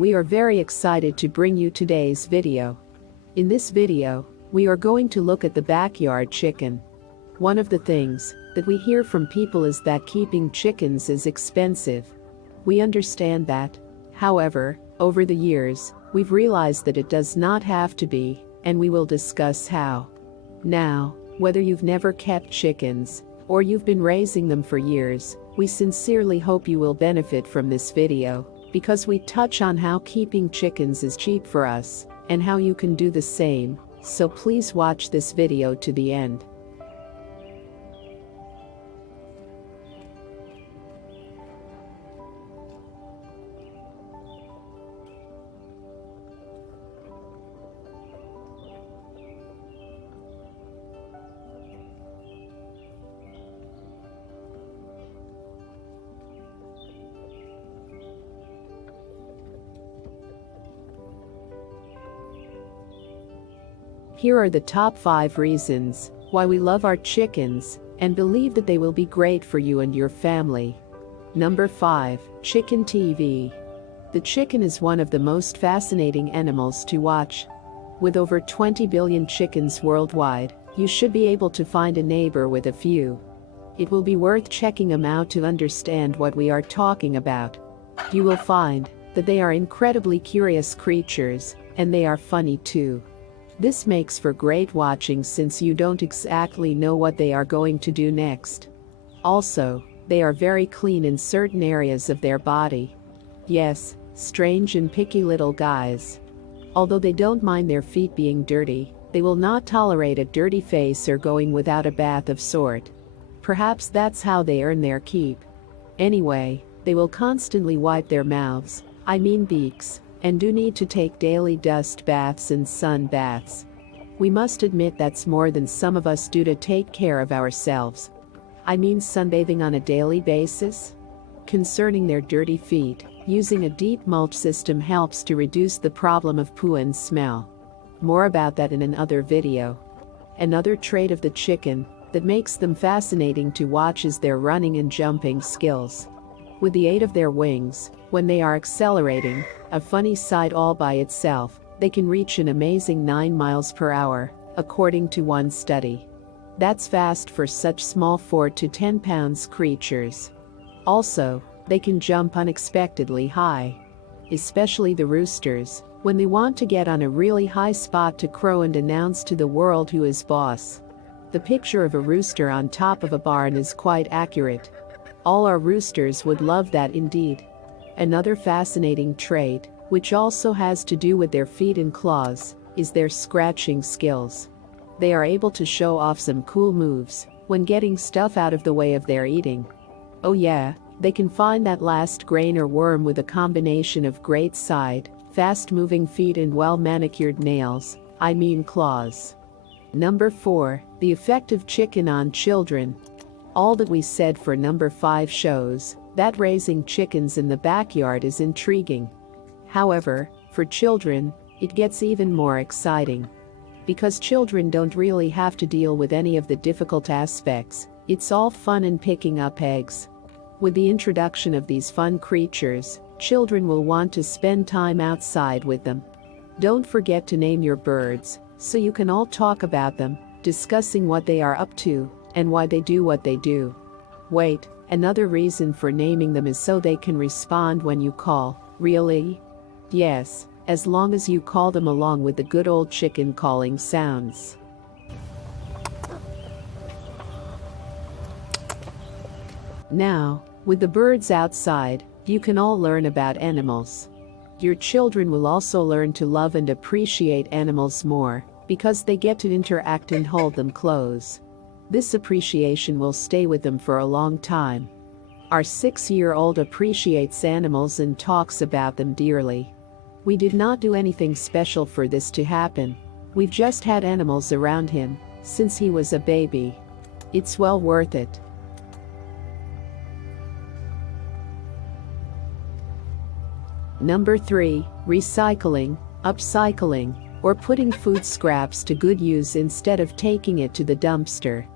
We are very excited to bring you today's video. In this video, we are going to look at the backyard chicken. One of the things that we hear from people is that keeping chickens is expensive. We understand that. However, over the years, we've realized that it does not have to be, and we will discuss how. Now, whether you've never kept chickens, or you've been raising them for years, we sincerely hope you will benefit from this video, because we touch on how keeping chickens is cheap for us, and how you can do the same, so please watch this video to the end. Here are the top 5 reasons why we love our chickens and believe that they will be great for you and your family. Number 5. Chicken TV. The chicken is one of the most fascinating animals to watch. With over 20 billion chickens worldwide, you should be able to find a neighbor with a few. It will be worth checking them out to understand what we are talking about. You will find that they are incredibly curious creatures, and they are funny too. This makes for great watching since you don't exactly know what they are going to do next. Also, they are very clean in certain areas of their body. Yes, strange and picky little guys. Although they don't mind their feet being dirty, they will not tolerate a dirty face or going without a bath of sort. Perhaps that's how they earn their keep. Anyway, they will constantly wipe their mouths, beaks, and do need to take daily dust baths and sun baths. We must admit that's more than some of us do to take care of ourselves. Sunbathing on a daily basis. Concerning their dirty feet, using a deep mulch system helps to reduce the problem of poo and smell. More about that in another video. Another trait of the chicken that makes them fascinating to watch is their running and jumping skills. With the aid of their wings, when they are accelerating, a funny sight all by itself, they can reach an amazing 9 miles per hour, according to one study. That's fast for such small 4 to 10 pounds creatures. Also, they can jump unexpectedly high. Especially the roosters, when they want to get on a really high spot to crow and announce to the world who is boss. The picture of a rooster on top of a barn is quite accurate. All our roosters would love that indeed. Another fascinating trait, which also has to do with their feet and claws, is their scratching skills. They are able to show off some cool moves when getting stuff out of the way of their eating. Oh yeah, they can find that last grain or worm with a combination of great side, fast-moving feet and well-manicured nails, claws. Number 4. The effect of chicken on children. All that we said for number 5 shows that raising chickens in the backyard is intriguing. However, for children, it gets even more exciting. Because children don't really have to deal with any of the difficult aspects, it's all fun and picking up eggs. With the introduction of these fun creatures, children will want to spend time outside with them. Don't forget to name your birds, so you can all talk about them, discussing what they are up to, and why they do what they do. Wait, another reason for naming them is so they can respond when you call. Really? Yes, as long as you call them along with the good old chicken calling sounds. Now, with the birds outside, you can all learn about animals. Your children will also learn to love and appreciate animals more, because they get to interact and hold them close. This appreciation will stay with them for a long time. Our 6-year-old appreciates animals and talks about them dearly. We did not do anything special for this to happen. We've just had animals around him since he was a baby. It's well worth it. Number 3. Recycling, upcycling, or putting food scraps to good use instead of taking it to the dumpster.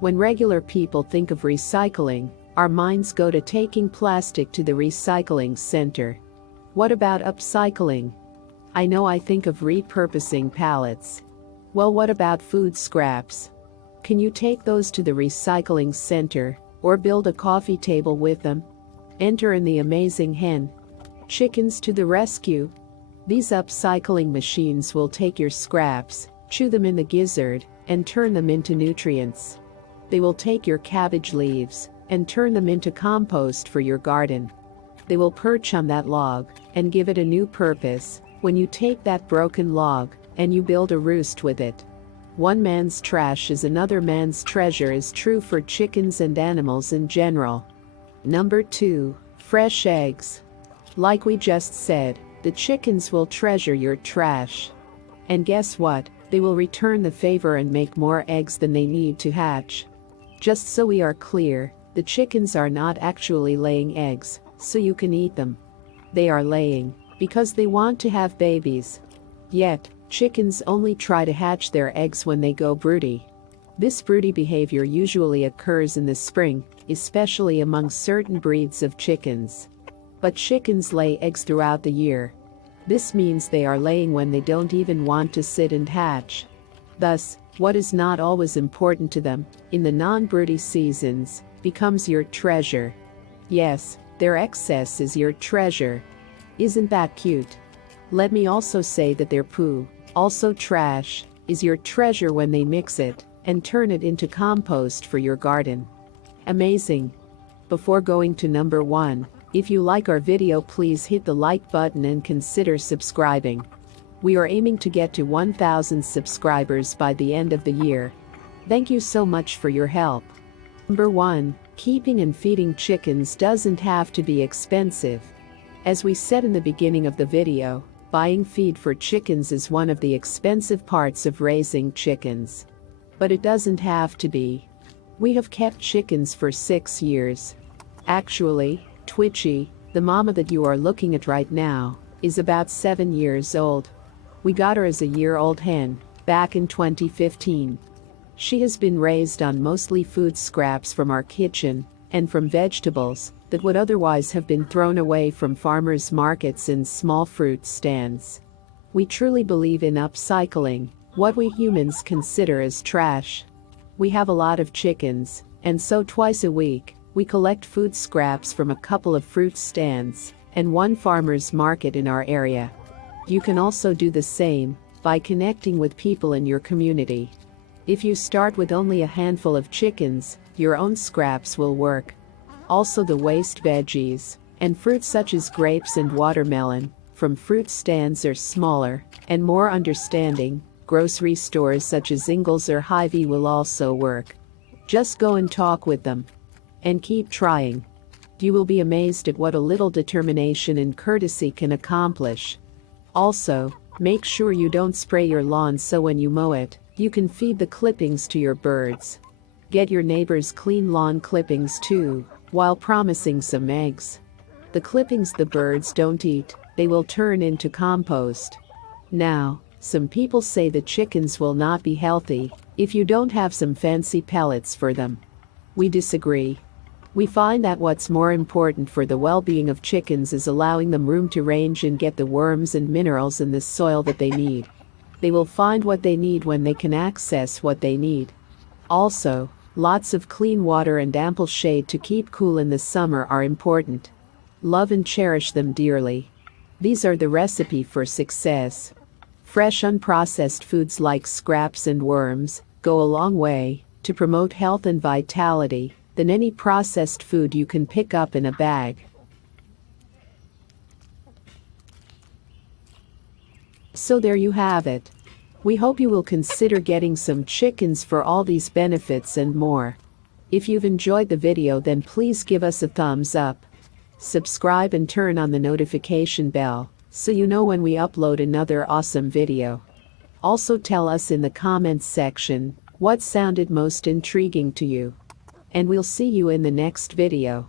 When regular people think of recycling, our minds go to taking plastic to the recycling center. What about upcycling? I know I think of repurposing pallets. Well, what about food scraps? Can you take those to the recycling center or build a coffee table with them? Enter in the amazing hen. Chickens to the rescue. These upcycling machines will take your scraps, chew them in the gizzard, and turn them into nutrients. They will take your cabbage leaves and turn them into compost for your garden. They will perch on that log and give it a new purpose when you take that broken log and you build a roost with it. One man's trash is another man's treasure is true for chickens and animals in general. Number 2, fresh eggs. Like we just said, the chickens will treasure your trash. And guess what? They will return the favor and make more eggs than they need to hatch. Just so we are clear, the chickens are not actually laying eggs, so you can eat them. They are laying because they want to have babies. Yet, chickens only try to hatch their eggs when they go broody. This broody behavior usually occurs in the spring, especially among certain breeds of chickens. But chickens lay eggs throughout the year. This means they are laying when they don't even want to sit and hatch. Thus, what is not always important to them, in the non-broody seasons, becomes your treasure. Yes, their excess is your treasure. Isn't that cute? Let me also say that their poo, also trash, is your treasure when they mix it and turn it into compost for your garden. Amazing. Before going to number 1, if you like our video, please hit the like button and consider subscribing. We are aiming to get to 1,000 subscribers by the end of the year. Thank you so much for your help. Number 1, keeping and feeding chickens doesn't have to be expensive. As we said in the beginning of the video, buying feed for chickens is one of the expensive parts of raising chickens. But it doesn't have to be. We have kept chickens for 6 years. Actually, Twitchy, the mama that you are looking at right now, is about 7 years old. We got her as a year-old hen, back in 2015. She has been raised on mostly food scraps from our kitchen, and from vegetables that would otherwise have been thrown away from farmers' markets and small fruit stands. We truly believe in upcycling, what we humans consider as trash. We have a lot of chickens, and so twice a week, we collect food scraps from a couple of fruit stands and one farmer's market in our area. You can also do the same by connecting with people in your community. If you start with only a handful of chickens, your own scraps will work. Also, the waste veggies and fruits such as grapes and watermelon from fruit stands are smaller and more understanding. Grocery stores such as Ingles or Hy-Vee will also work. Just go and talk with them. And keep trying. You will be amazed at what a little determination and courtesy can accomplish. Also, make sure you don't spray your lawn so when you mow it, you can feed the clippings to your birds. Get your neighbors clean lawn clippings too, while promising some eggs. The clippings the birds don't eat, they will turn into compost. Now, some people say the chickens will not be healthy if you don't have some fancy pellets for them. We disagree. We find that what's more important for the well-being of chickens is allowing them room to range and get the worms and minerals in the soil that they need. They will find what they need when they can access what they need. Also, lots of clean water and ample shade to keep cool in the summer are important. Love and cherish them dearly. These are the recipe for success. Fresh unprocessed foods like scraps and worms go a long way to promote health and vitality than any processed food you can pick up in a bag. So there you have it. We hope you will consider getting some chickens for all these benefits and more. If you've enjoyed the video, then please give us a thumbs up. Subscribe and turn on the notification bell so you know when we upload another awesome video. Also tell us in the comments section what sounded most intriguing to you. And we'll see you in the next video.